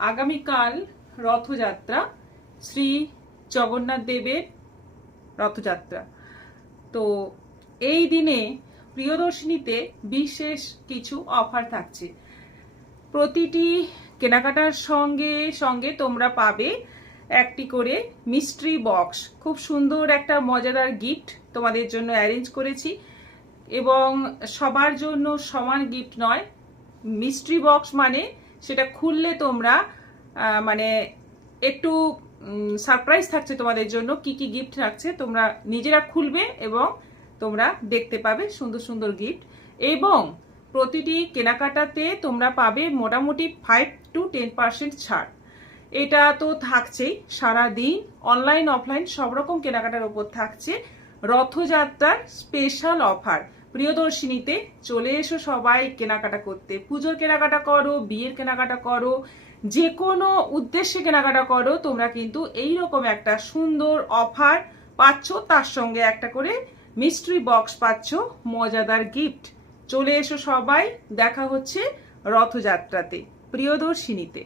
আগামীকাল রথযাত্রা, শ্রী জগন্নাথ দেবের রথযাত্রা। তো এই দিনে প্রিয়দর্শিনীতে বিশেষ কিছু অফার থাকছে। প্রতিটি কেনাকাটার সঙ্গে সঙ্গে তোমরা পাবে একটি করে মিস্ট্রি বক্স। খুব সুন্দর একটা মজাদার গিফট তোমাদের জন্য অ্যারেঞ্জ করেছি, এবং সবার জন্য সমান গিফট নয়। মিস্ট্রি বক্স মানে সেটা খুললে তোমরা মানে একটু সারপ্রাইজ থাকছে তোমাদের জন্য। কি কি গিফট থাকছে তোমরা নিজেরা খুলবে এবং তোমরা দেখতে পাবে সুন্দর সুন্দর গিফট। এবং প্রতিটি কেনাকাটাতে তোমরা পাবে মোটামুটি 5 to 10% ছাড়। এটা তো থাকছেই সারা দিন, অনলাইন অফলাইন সব রকম কেনাকাটার উপর থাকছে রথযাত্রার স্পেশাল অফার। প্রিয়দর্শিনীতে চলে এসো সবাই কেনাকাটা করতে। পুজোর কেনাকাটা করো, বিয়ের কেনাকাটা করো, যে কোনো উদ্দেশ্যে কেনাকাটা করো, তোমরা কিন্তু এইরকম একটা সুন্দর অফার পাচ্ছ, তার সঙ্গে একটা করে মিস্ট্রি বক্স পাচ্ছ, মজাদার গিফট। চলে এসো সবাই, দেখা হচ্ছে রথযাত্রাতে প্রিয়দর্শিনীতে।